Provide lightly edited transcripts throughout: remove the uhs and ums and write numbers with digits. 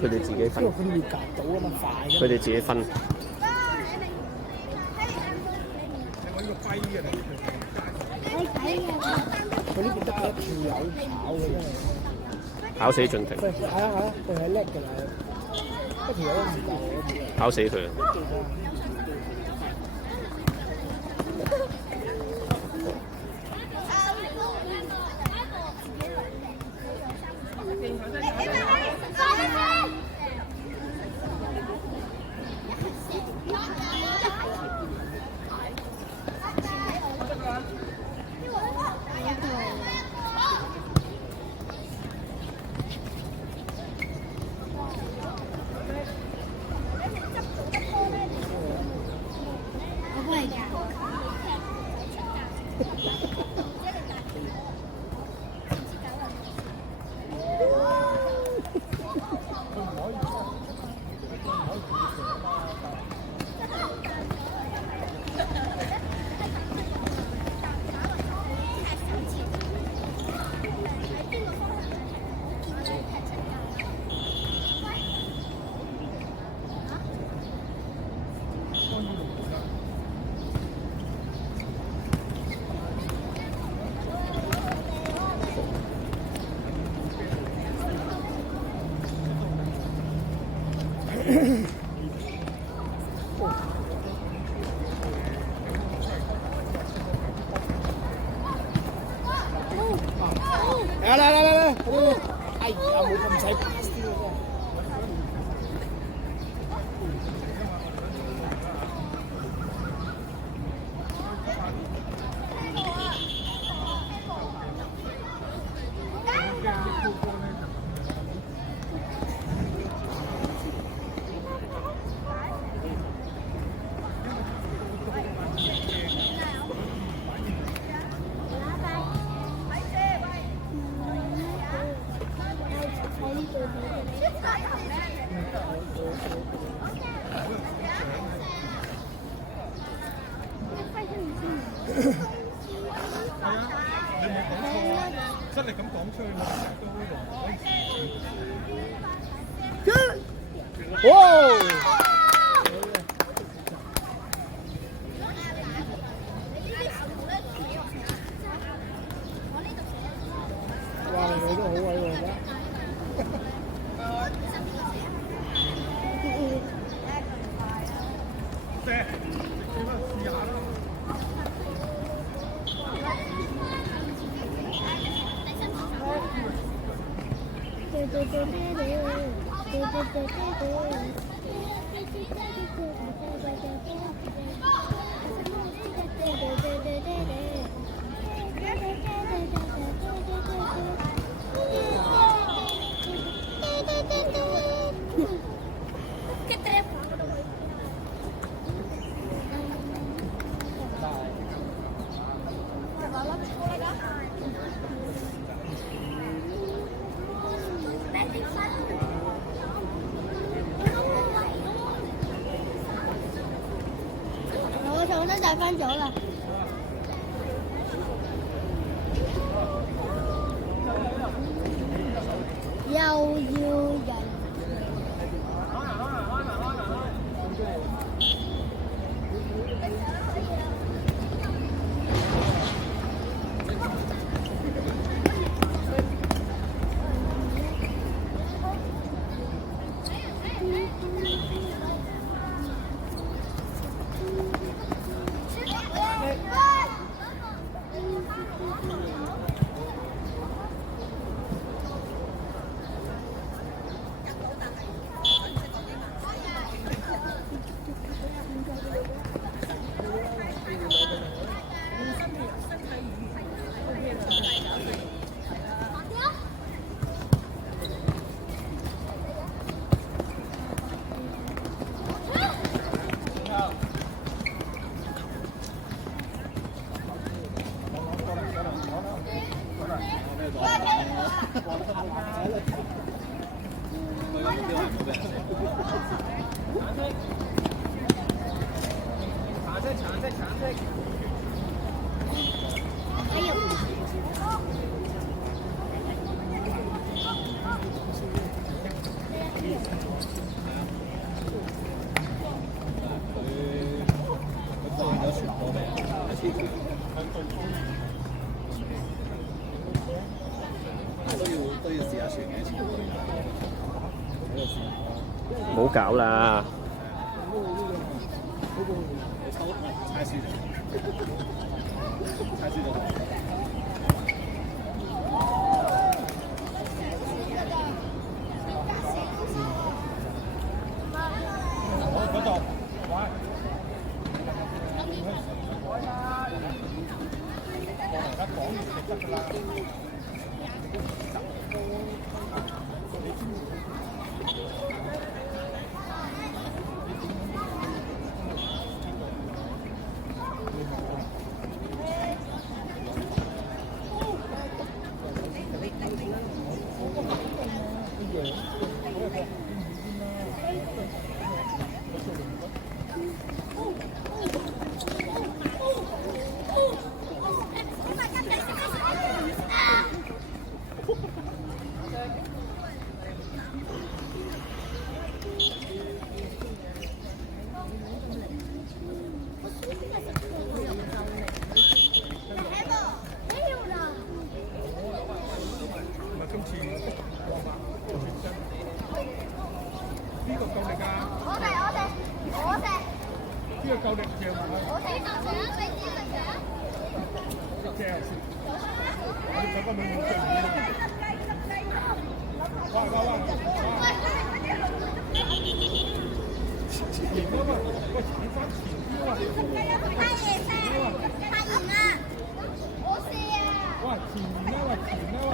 佢哋自己分。因為佢哋要夾到啊嘛，快㗎。佢哋自己分。佢呢邊得一條友跑嘅，因為跑死盡停。係啊，佢係叻㗎啦，一條友都唔夠。跑死佢。嚟！哎呀，冇咁使 pass 啲喎。真係咁講出去，哇！哇！你都好位喎而家。試下啦。我手都帶翻咗啦。又要人。都要試下船嘅，唔好搞啦！猜輸咗，猜輸咗。嗰度，喂，大家講完就得㗎啦。夠力嘅嘛？我哋就想俾啲力嘅。嘅，我哋睇翻你冇嘅。哇！前啊嘛，喂，踩翻前啲啊！太嚴啊！我試啊！哇！前啊嘛，前啊嘛！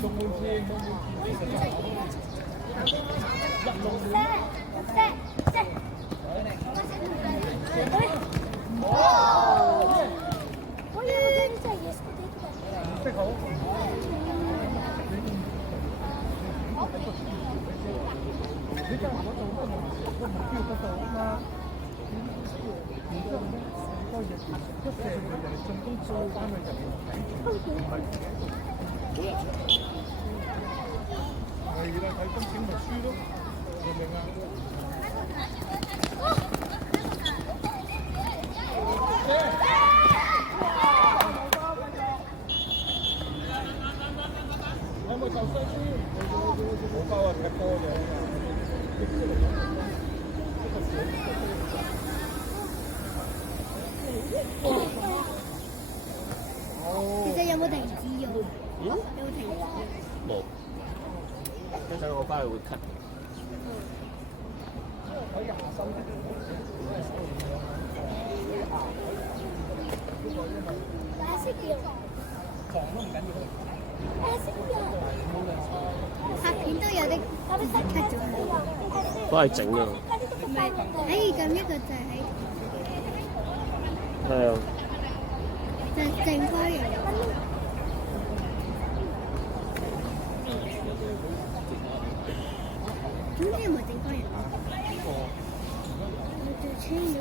龍門前，龍門前，入龍門。係啦，睇風景咪輸咯，明唔明啊？有冇受傷先？冇包啊，踢波嘅。其實有冇停止用？有冇停止？冇。一陣我翻去會 cut。拍片都有啲 cut 咗。都係整啊。唔係，咁一個就係係啊。就正方形。總之唔係正方形。我最清楚。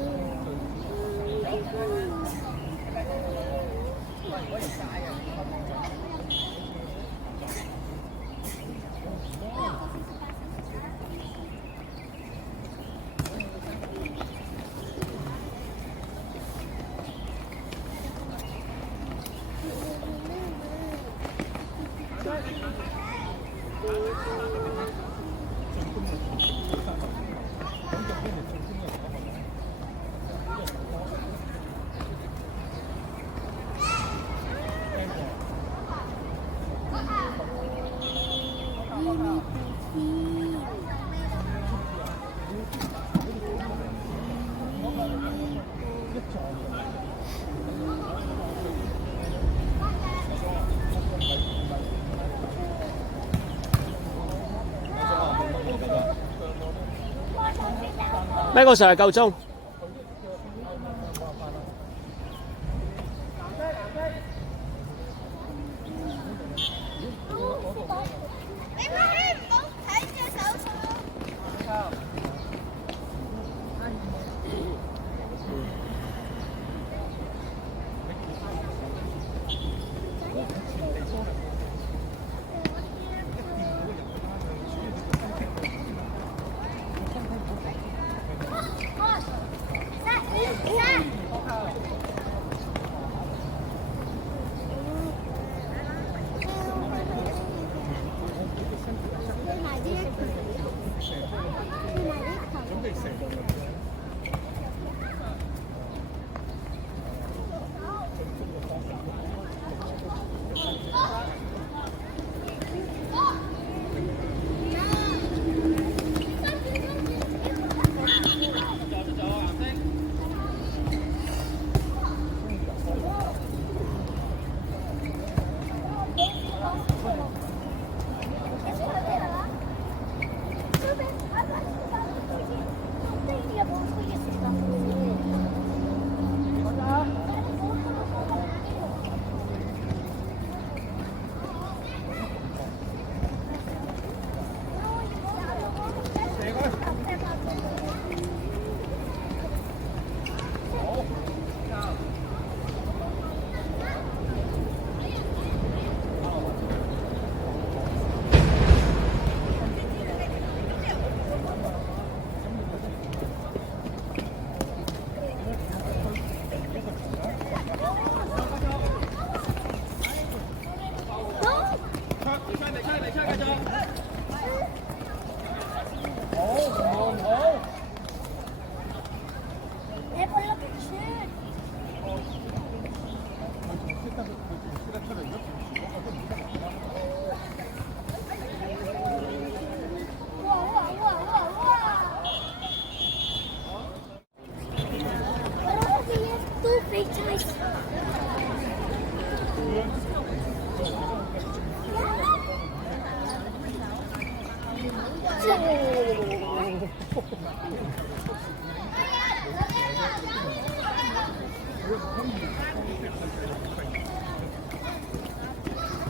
咩個時候係夠鐘？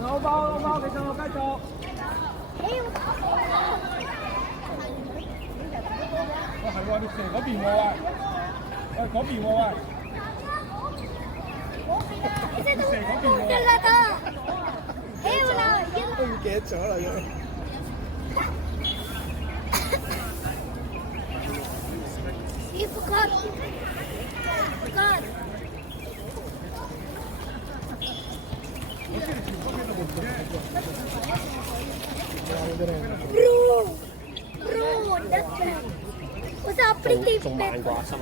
攞包，繼續。係喎，你射嗰邊喎喂，嗰邊喎喂。射嗰邊喎。都唔記得咗啦，You forgot. Forgot. Bro, that's bad. What's up, pretty bad? 仲慢啩新聞。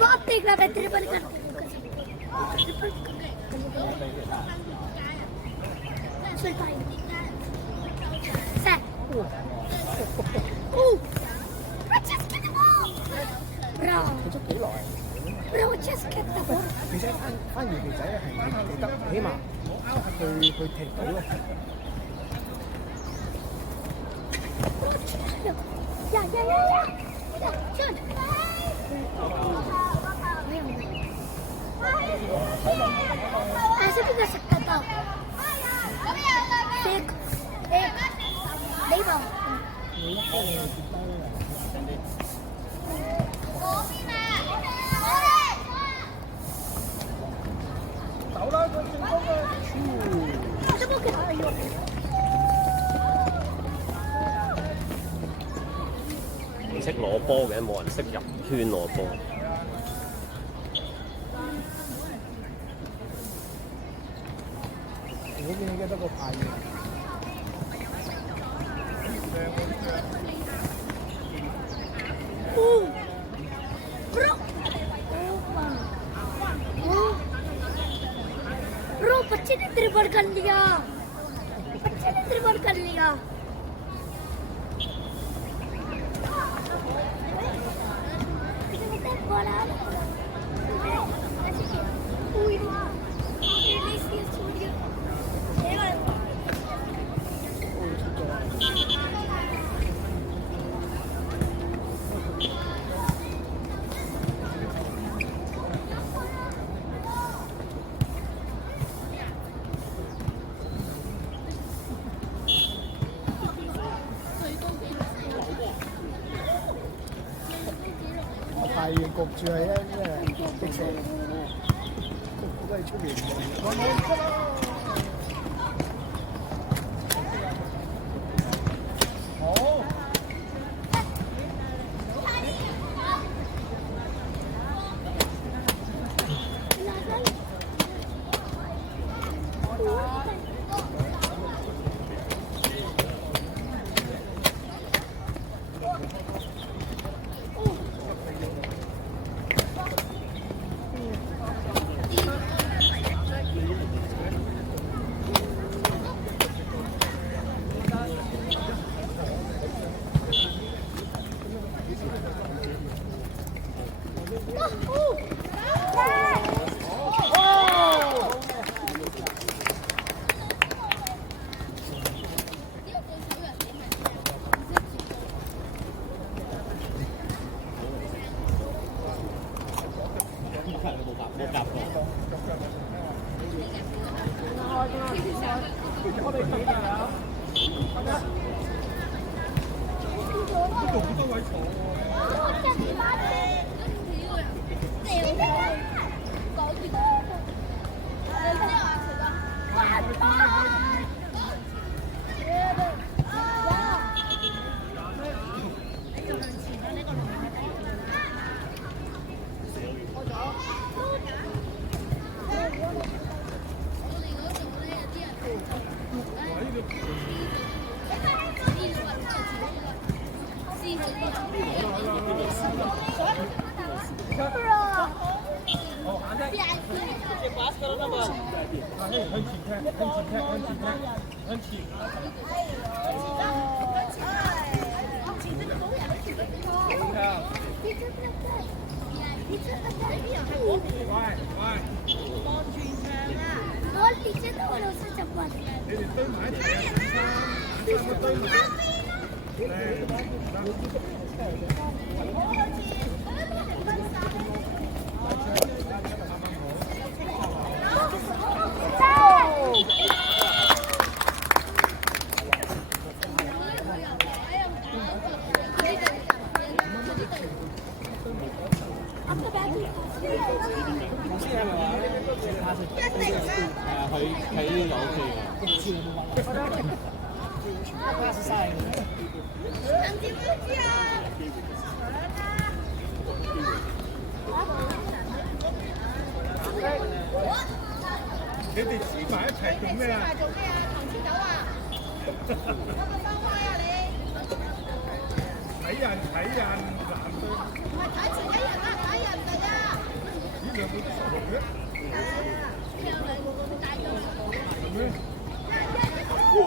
Batik lah bateri balikan. Sultan. Set. Just get the ball. Bro. 咗幾耐？ Bro, just get the ball. 而且翻魚皮仔係記得，起碼去踢到咯。呀！Shoot. ऐसे भी कर सकता था। एक नहीं बाबू।走啦，佢成功啦！怎麼給他用？唔識攞波嘅，冇人識入圈攞波。嗰邊應該得個派嘅。Bro, बच्चे ने ट्रिपल कर लिया। बच्चे ने ट्रिपल कर लिया।係焗住係咧，即係激死，都係出面。好。我哋企㗎啦。呢度好多位坐喎。你哋黐埋一齊做咩啊？做咩啊？同黐狗啊？有冇收開啊你？睇人，男對。唔係睇人啊，睇人哋啊！呢兩個都熟嘅。係啊，呢兩個都大咗啦。係咩？哇！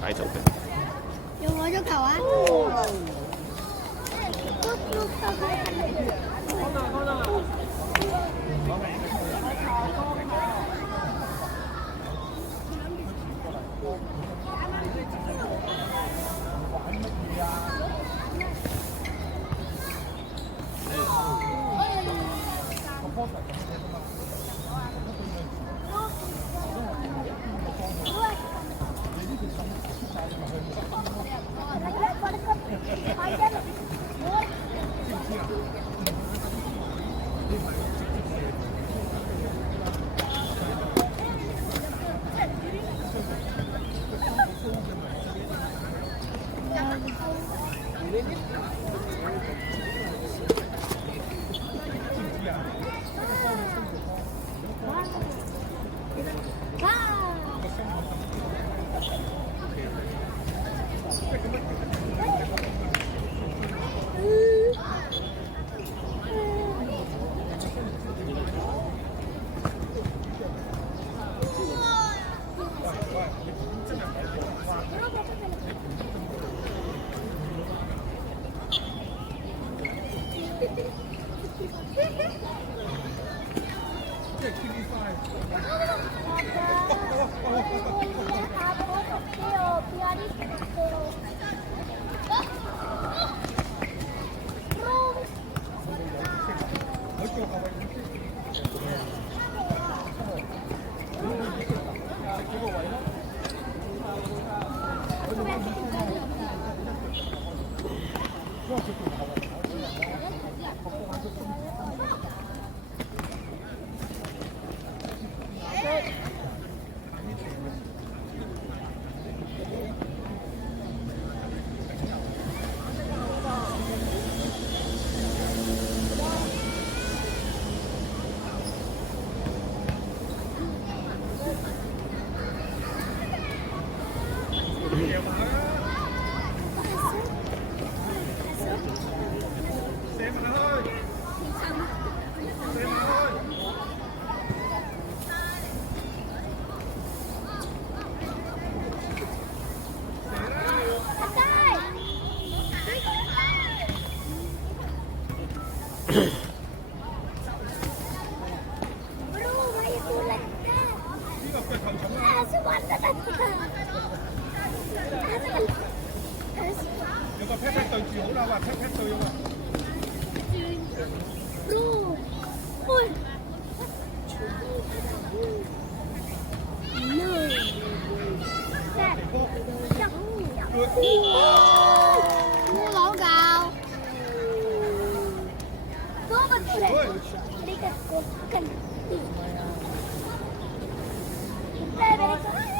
擺做嘅。有冇足球啊？有個 pat pat 對住好啦，話 pat pat 對啊嘛。Ru. Ui. No. Nè. Mua lỗ gạo. Có bên đây. Đi cái cần. Đây đây.